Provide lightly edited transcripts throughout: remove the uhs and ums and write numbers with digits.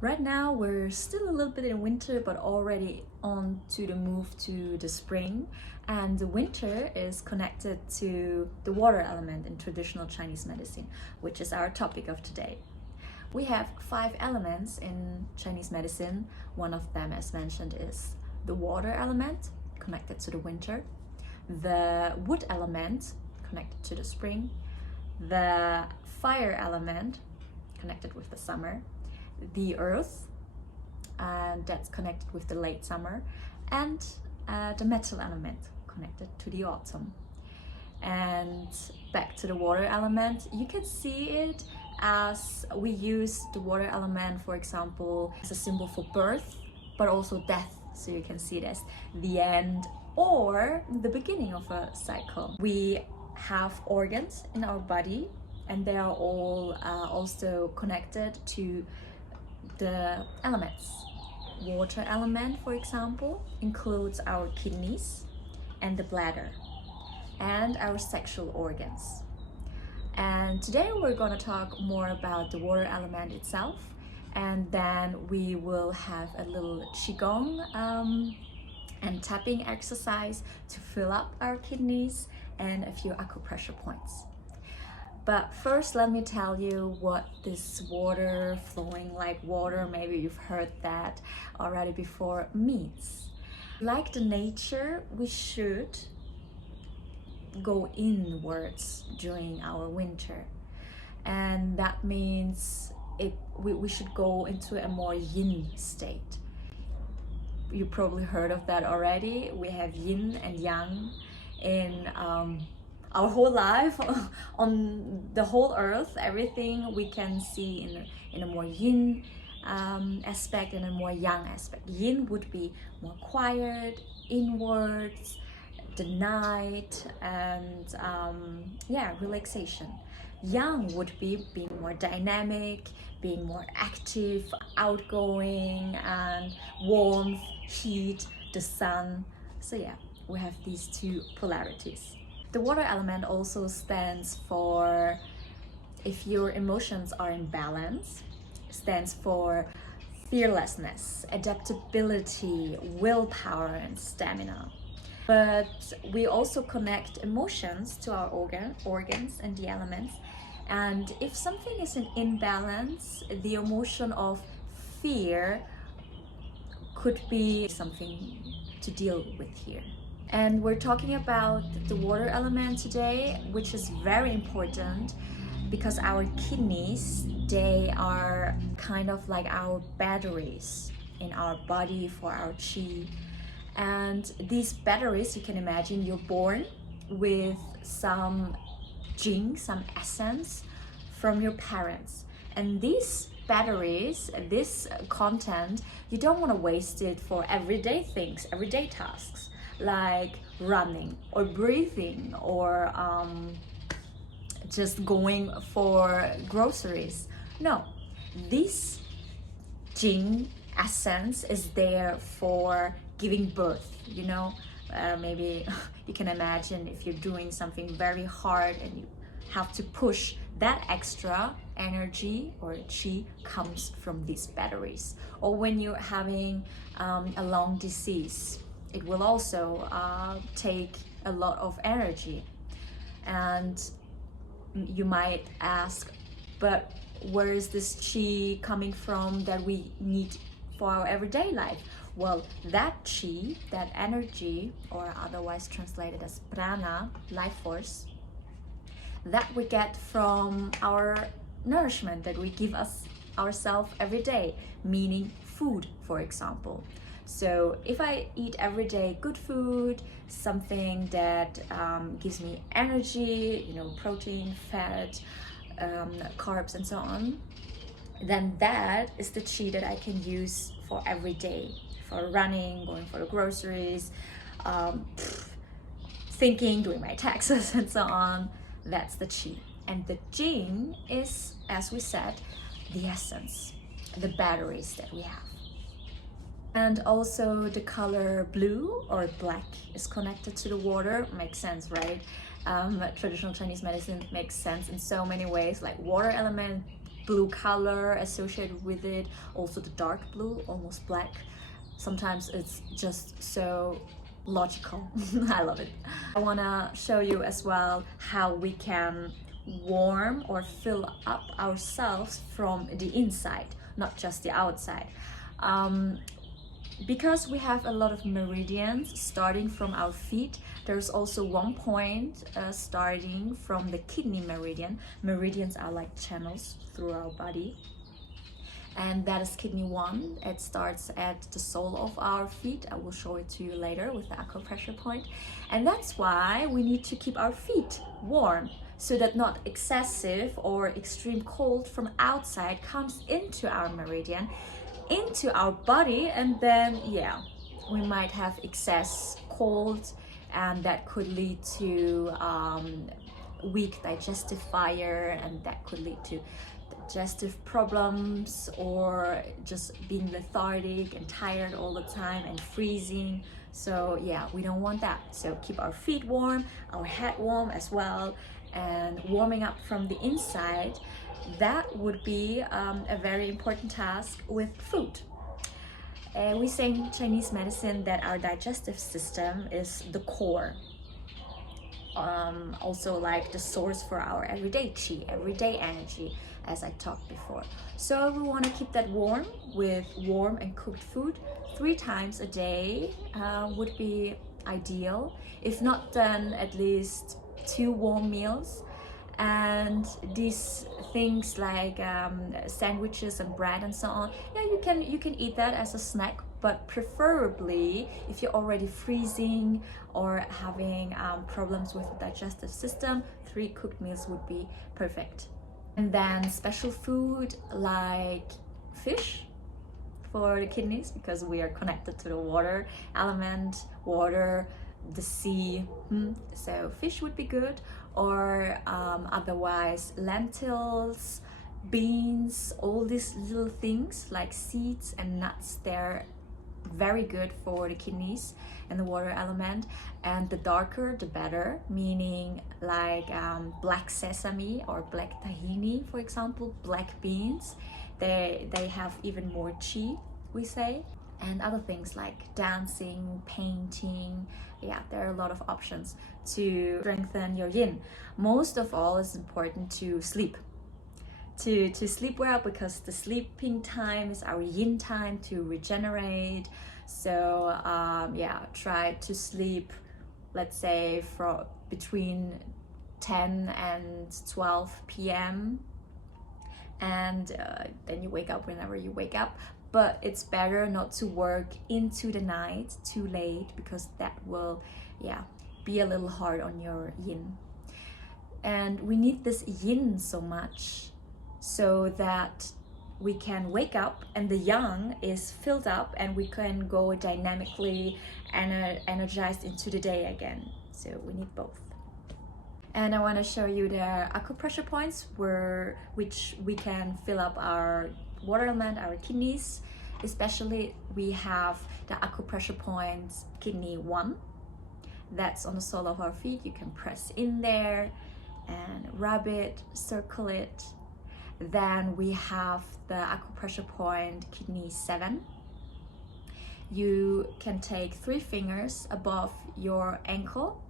Right now, we're still a little bit in winter, but already on to the move to the spring. And the winter is connected to the water element in traditional Chinese medicine, which is our topic of today. We have 5 elements in Chinese medicine. One of them, as mentioned, is the water element, connected to the winter, the wood element, connected to the spring, the fire element, connected with the summer, the earth, and that's connected with the late summer, and the metal element, connected to the autumn. And back to the water element, you can see it as we use the water element, for example, as a symbol for birth, but also death. So you can see it as the end or the beginning of a cycle. We have organs in our body, and they are all also connected to the elements. Water element, for example, includes our kidneys and the bladder and our sexual organs. And today we're going to talk more about the water element itself, and then we will have a little Qigong and tapping exercise to fill up our kidneys and a few acupressure points. But first, let me tell you what this water flowing like water, maybe you've heard that already before, means. Like the nature, we should go inwards during our winter. And that means we should go into a more yin state. You probably heard of that already. We have yin and yang in our whole life on the whole earth. Everything we can see in a more yin aspect and a more yang aspect. Yin would be more quiet, inwards, the night, and relaxation. Yang would be being more dynamic, being more active, outgoing, and warmth, heat, the sun. So yeah, we have these two polarities. The water element also stands for, if your emotions are in balance, stands for fearlessness, adaptability, willpower, and stamina. But we also connect emotions to our organs and the elements. And if something is in imbalance, the emotion of fear could be something to deal with here. And we're talking about the water element today, which is very important because our kidneys, they are kind of like our batteries in our body for our qi. And these batteries, you can imagine you're born with some jing, some essence from your parents. And these batteries, this content, you don't want to waste it for everyday things, everyday tasks, like running or breathing or just going for groceries. No, this jing essence is there for giving birth, maybe you can imagine if you're doing something very hard and you have to push, that extra energy or qi comes from these batteries. Or when you're having a long disease, it will also take a lot of energy. And you might ask, but where is this qi coming from that we need for our everyday life? Well, that qi, that energy, or otherwise translated as prana, life force, that we get from our nourishment that we give ourselves every day, meaning food, for example. So if I eat every day good food, something that gives me energy, protein, fat, carbs, and so on, then that is the qi that I can use for every day, for running, going for the groceries, thinking, doing my taxes, and so on. That's the qi. And the jing is, as we said, the essence, the batteries that we have. And also the color blue or black is connected to the water. Makes sense, right? Traditional Chinese medicine makes sense in so many ways, like water element blue color associated with it, also the dark blue, almost black. Sometimes it's just so logical. I love it. I want to show you as well how we can warm or fill up ourselves from the inside, not just the outside. Because we have a lot of meridians starting from our feet, there's also one point starting from the kidney meridian. Meridians are like channels through our body, and that is kidney 1. It starts at the sole of our feet. I will show it to you later with the acupressure point. And that's why we need to keep our feet warm, so that not excessive or extreme cold from outside comes into our meridian, into our body, and then we might have excess cold, and that could lead to weak digestive fire, and that could lead to digestive problems, or just being lethargic and tired all the time and freezing. So we don't want that. So keep our feet warm, our head warm as well, and warming up from the inside. That would be a very important task with food. We say in Chinese medicine that our digestive system is the core, also like the source for our everyday qi, everyday energy, as I talked before. So we want to keep that warm with warm and cooked food 3 times a day would be ideal. If not, then at least 2 warm meals. And these things like sandwiches and bread and so on, you can eat that as a snack, but preferably if you're already freezing or having problems with the digestive system, 3 cooked meals would be perfect. And then special food like fish for the kidneys, because we are connected to the water element, water, the sea, so fish would be good, or otherwise lentils, beans, all these little things like seeds and nuts. They're very good for the kidneys and the water element, and the darker the better, meaning like black sesame or black tahini, for example, black beans. They have even more qi, we say. And other things like dancing, painting. There are a lot of options to strengthen your yin. Most of all, it's important to sleep. To sleep well, because the sleeping time is our yin time to regenerate. So try to sleep, let's say, for between 10 and 12 p.m. and then you wake up whenever you wake up. But it's better not to work into the night too late, because that will be a little hard on your yin. And we need this yin so much so that we can wake up and the yang is filled up, and we can go dynamically and energized into the day again. So we need both. And I want to show you the acupressure points which we can fill up our water element, our kidneys. Especially we have the acupressure points kidney 1. That's on the sole of our feet. You can press in there and rub it, circle it. Then we have the acupressure point kidney 7. You can take 3 fingers above your ankle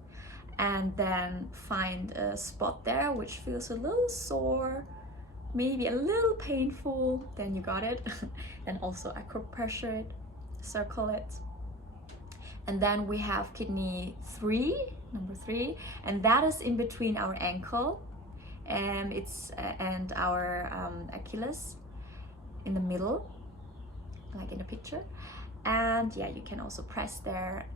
and then find a spot there which feels a little sore, maybe a little painful. Then you got it. And also acupressure it, circle it. And then we have kidney 3, number 3, and that is in between our ankle and and our Achilles, in the middle, like in the picture. And you can also press there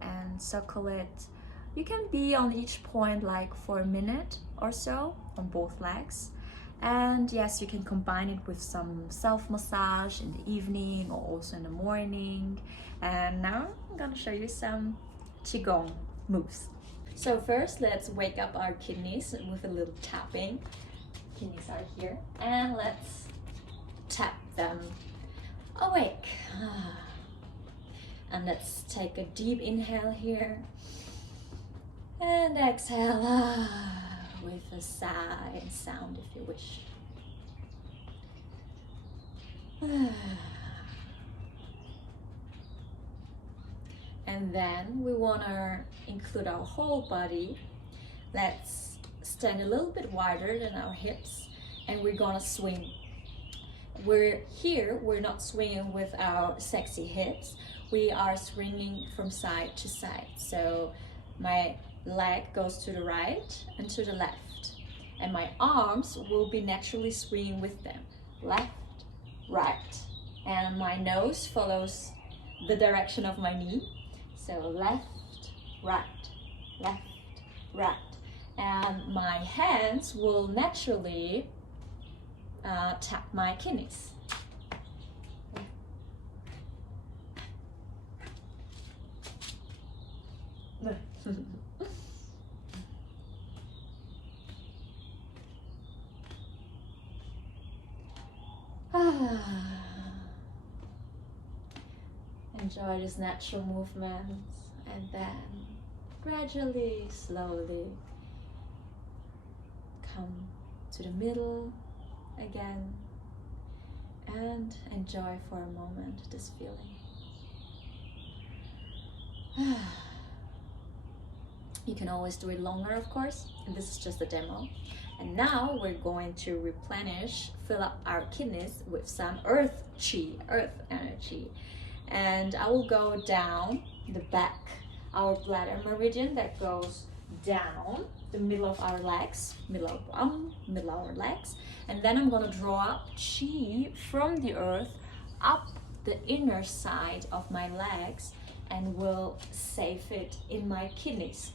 and circle it. You can be on each point like for a minute or so on both legs. And yes, you can combine it with some self-massage in the evening or also in the morning. And now I'm gonna show you some Qigong moves. So first, let's wake up our kidneys with a little tapping. Kidneys are here, and let's tap them awake. And let's take a deep inhale here and exhale with a sigh and sound if you wish. And then we want to include our whole body. Let's stand a little bit wider than our hips, and we're gonna swing. We're not swinging with our sexy hips. We are swinging from side to side. So my leg goes to the right and to the left, and my arms will be naturally swinging with them. Left, right, and my nose follows the direction of my knee. So left, right, left, right. And my hands will naturally tap my kidneys. Enjoy this natural movement, and then gradually, slowly come to the middle again and enjoy for a moment this feeling. You can always do it longer, of course, and this is just a demo. And now we're going to replenish, fill up our kidneys with some earth qi, earth energy. And I will go down the back, our bladder meridian that goes down the middle of our legs, middle of our legs. And then I'm gonna draw up qi from the earth up the inner side of my legs and will save it in my kidneys.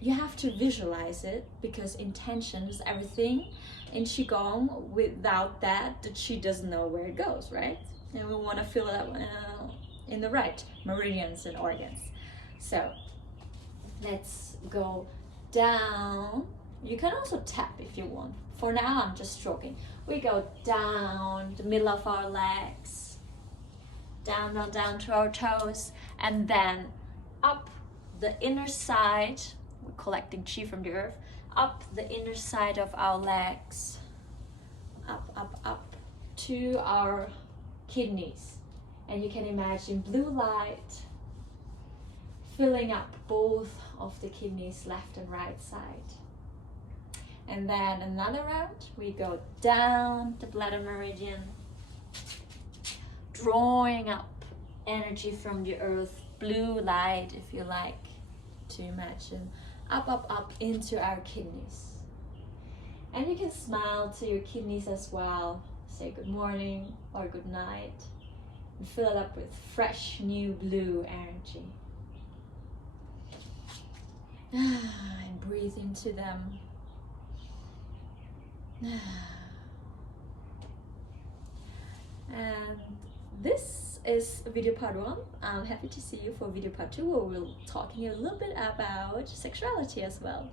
You have to visualize it because intention is everything in Qigong. Without that, the Qi doesn't know where it goes, right? And we want to fill it up in the right meridians and organs. So let's go down. You can also tap if you want. For now, I'm just stroking. We go down the middle of our legs, down to our toes, and then up the inner side. We're collecting qi from the earth, up the inner side of our legs, up to our kidneys. And you can imagine blue light filling up both of the kidneys, left and right side. And then another round, we go down the bladder meridian, drawing up energy from the earth, blue light if you like to imagine, up into our kidneys. And you can smile to your kidneys as well, say good morning or good night, and fill it up with fresh new blue energy. And breathe into them. And this is video part 1. I'm happy to see you for video part 2, where we'll talking a little bit about sexuality as well.